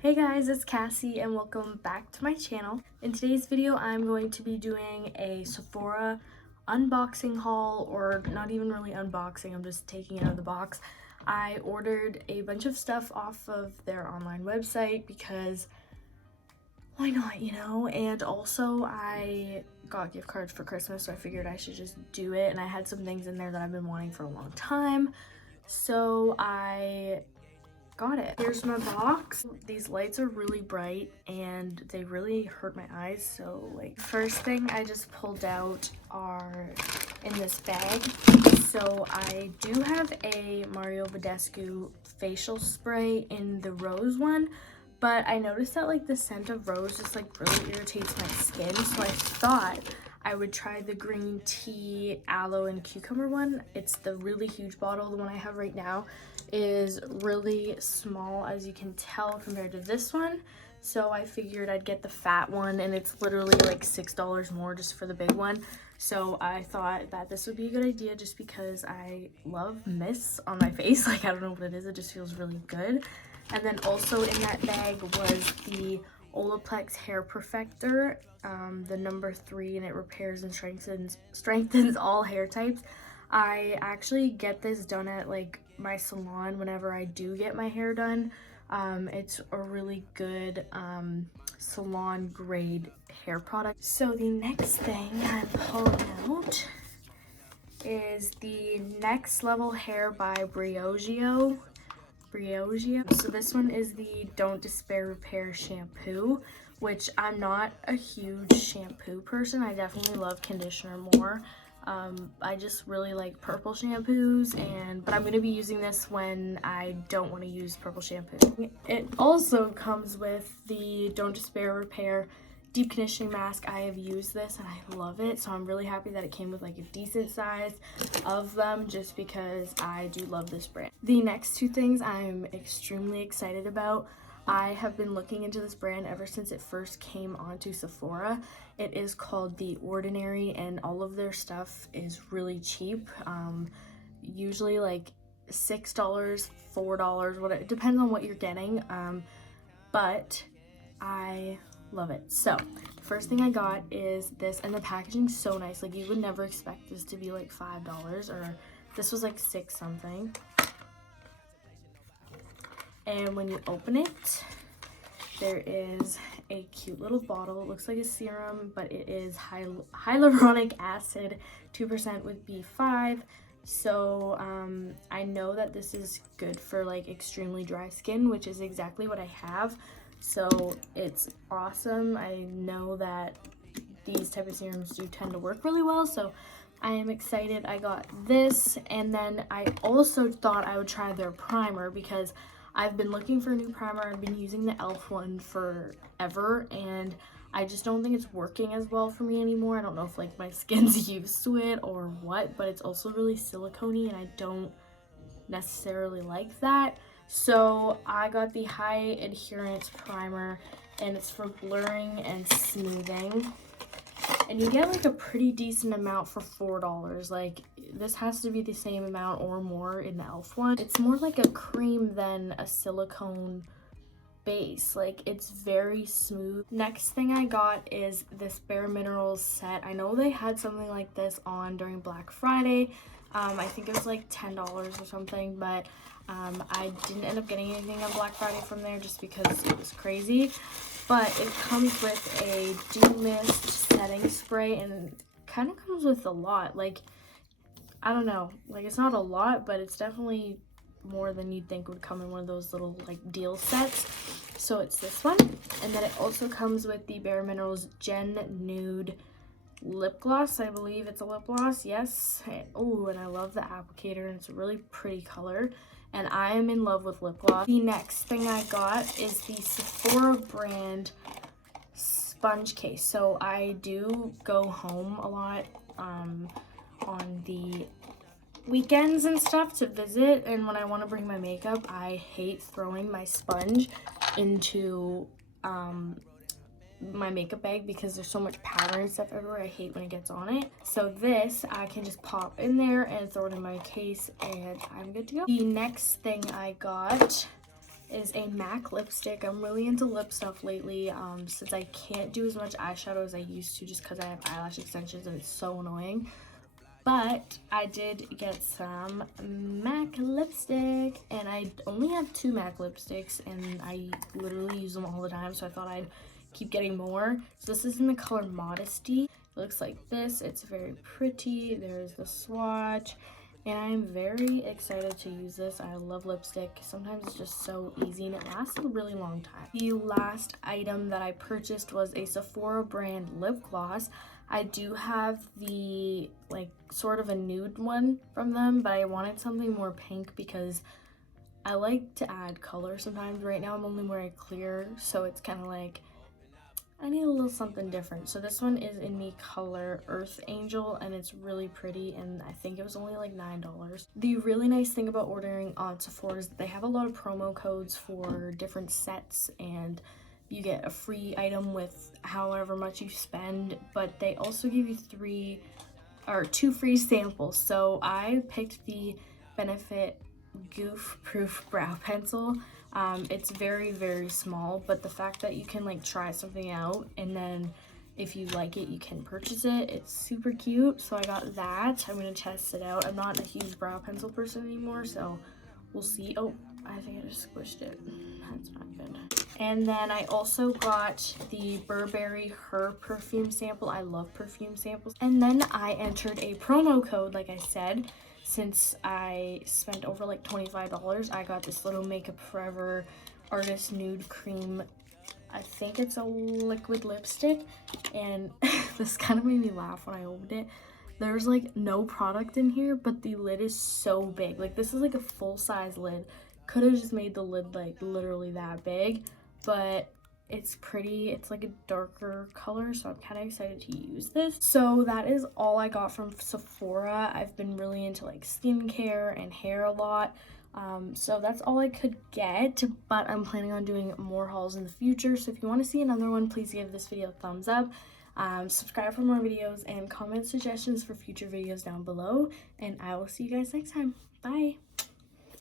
Hey guys, it's Cassie and welcome back to my channel. In today's video, I'm going to be doing a Sephora unboxing haul, or not even really unboxing, I'm just taking it out of the box. I ordered a bunch of stuff off of their online website because why not, you know? And also I got gift cards for Christmas, so I figured I should just do it. And I had some things in there that I've been wanting for a long time, so I got it. Here's my box. These lights are really bright and they really hurt my eyes, so like first thing I just pulled out are in this bag. So I do have a Mario Badescu facial spray in the rose one, but I noticed that like the scent of rose just like really irritates my skin, so I thought I would try the green tea aloe and cucumber one. It's the really huge bottle. The one I have right now is really small, as you can tell, compared to this one, so I figured I'd get the fat one, and it's literally like $6 more just for the big one. So I thought that this would be a good idea just because I love mist on my face. Like, I don't know what it is, it just feels really good. And then also in that bag was the Olaplex Hair Perfector, the number 3, and it repairs and strengthens all hair types. I actually get this done at like my salon whenever I do get my hair done. It's a really good salon grade hair product. So the next thing I'm pulling out is the Next Level Hair by Briogeo. So this one is the Don't Despair Repair shampoo, which I'm not a huge shampoo person. I definitely love conditioner more. I just really like purple shampoos, but I'm going to be using this when I don't want to use purple shampoo. It also comes with the Don't Despair Repair deep conditioning mask. I have used this and I love it, so I'm really happy that it came with like a decent size of them, just because I do love this brand. The next two things I'm extremely excited about. I have been looking into this brand ever since it first came onto Sephora. It is called The Ordinary, and all of their stuff is really cheap. Usually like $6, $4, it depends on what you're getting. But I love it. So the first thing I got is this, and the packaging's so nice. Like, you would never expect this to be like $5, or this was like 6 something. And when you open it, there is a cute little bottle. It looks like a serum, but it is hyaluronic acid, 2% with B5. So I know that this is good for like extremely dry skin, which is exactly what I have. So it's awesome. I know that these type of serums do tend to work really well, so I am excited. I got this, and then I also thought I would try their primer because I've been looking for a new primer. I've been using the e.l.f. one forever, and I just don't think it's working as well for me anymore. I don't know if like my skin's used to it or what, but it's also really silicone-y, and I don't necessarily like that. So I got the High Adherence primer, and it's for blurring and smoothing. And you get like a pretty decent amount for $4. Like, this has to be the same amount or more in the e.l.f. one. It's more like a cream than a silicone base. Like, it's very smooth. Next thing I got is this Bareminerals Set. I know they had something like this on during Black Friday. I think it was like $10 or something, but I didn't end up getting anything on Black Friday from there just because it was crazy. But it comes with a dew mist setting spray, and it kind of comes with a lot. Like, I don't know, like, it's not a lot, but it's definitely more than you'd think would come in one of those little like deal sets. So it's this one, and then it also comes with the Bareminerals Gen Nude lip gloss. I believe it's a lip gloss, yes. Oh, and I love the applicator, and it's a really pretty color, and I am in love with lip gloss. The next thing I got is the Sephora brand sponge case. So I do go home a lot on the weekends and stuff to visit, and when I want to bring my makeup, I hate throwing my sponge into my makeup bag because there's so much powder and stuff everywhere. I hate when it gets on it. So this, I can just pop in there and throw it in my case, and I'm good to go. The next thing I got is a MAC lipstick. I'm really into lip stuff lately, since I can't do as much eyeshadow as I used to just because I have eyelash extensions and it's so annoying. But I did get some MAC lipstick, and I only have 2 MAC lipsticks, and I literally use them all the time, so I thought I'd keep getting more. So this is in the color Modesty. It looks like this. It's very pretty. There's the swatch, and I'm very excited to use this. I love lipstick. Sometimes it's just so easy, and it lasts a really long time. The last item that I purchased was a Sephora brand lip gloss. I do have the, like, sort of a nude one from them, but I wanted something more pink because I like to add color sometimes. Right now I'm only wearing clear, so it's kind of like I need a little something different. So this one is in the color Earth Angel, and it's really pretty, and I think it was only like $9. The really nice thing about ordering on Sephora is that they have a lot of promo codes for different sets, and you get a free item with however much you spend, but they also give you 2 free samples. So I picked the Benefit Goof Proof Brow Pencil. It's very, very small, but the fact that you can like try something out and then if you like it, you can purchase it. It's super cute, so I got that. I'm gonna test it out. I'm not a huge brow pencil person anymore, so we'll see. Oh, I think I just squished it. That's not good. And then I also got the Burberry Her perfume sample. I love perfume samples. And then I entered a promo code, like I said. Since I spent over like $25, I got this little Makeup Forever Artist Nude Cream. I think it's a liquid lipstick, and this kind of made me laugh when I opened it. There's like no product in here, but the lid is so big. Like, this is like a full-size lid. Could have just made the lid like literally that big, but it's pretty. It's like a darker color, so I'm kind of excited to use this. So that is all I got from Sephora. I've been really into like skincare and hair a lot, so that's all I could get, but I'm planning on doing more hauls in the future. So if you want to see another one, please give this video a thumbs up, subscribe for more videos, and comment suggestions for future videos down below, and I will see you guys next time. Bye.